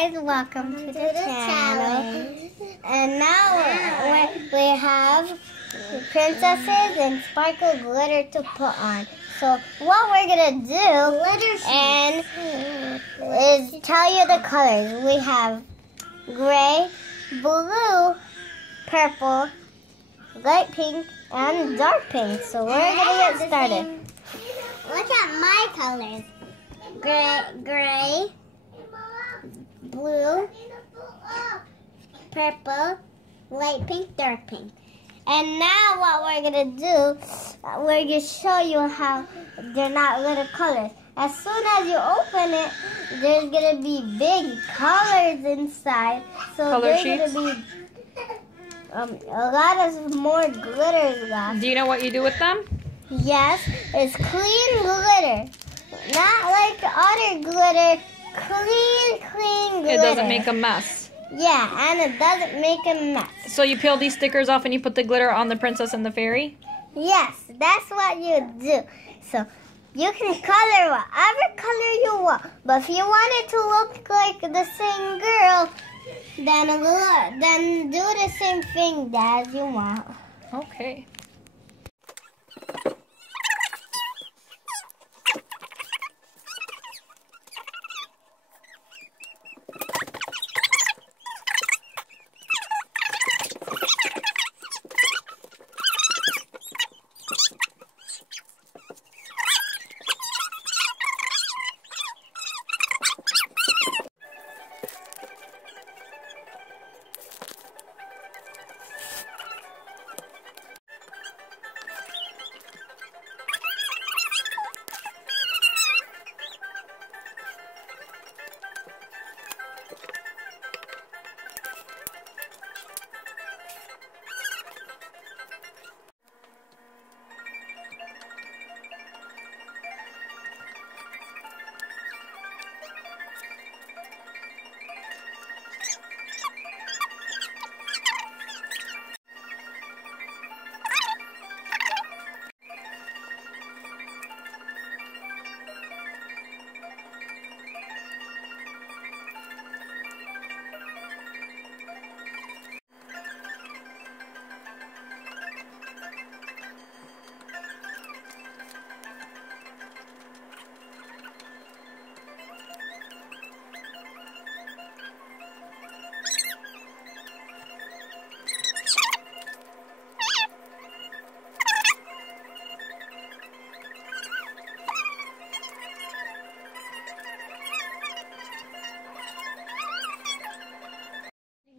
guys, welcome to the channel. And now we have princesses and sparkle glitter to put on. So what we're gonna do is tell you the colors. We have gray, blue, purple, light pink, and dark pink. So we're gonna get started. Look at my colors. Gray, blue, purple, light pink, dark pink. And now what we're going to do, we're going to show you how they're not little colors. As soon as you open it, there's going to be big colors inside. So Color there's sheets? going to be a lot of more glitter left. Do you know what you do with them? Yes, it's clean glitter. Not like other glitter. Clean glitter. It doesn't make a mess. Yeah, and it doesn't make a mess. So you peel these stickers off and you put the glitter on the princess and the fairy? Yes, that's what you do. So you can color whatever color you want. But if you want it to look like the same girl, then do the same thing as you want. Okay.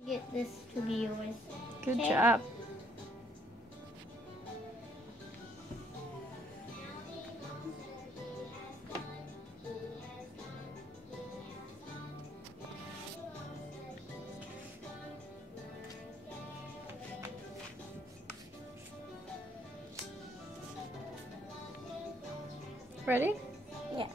Get this to be yours. Good Okay. job. Ready? Yes.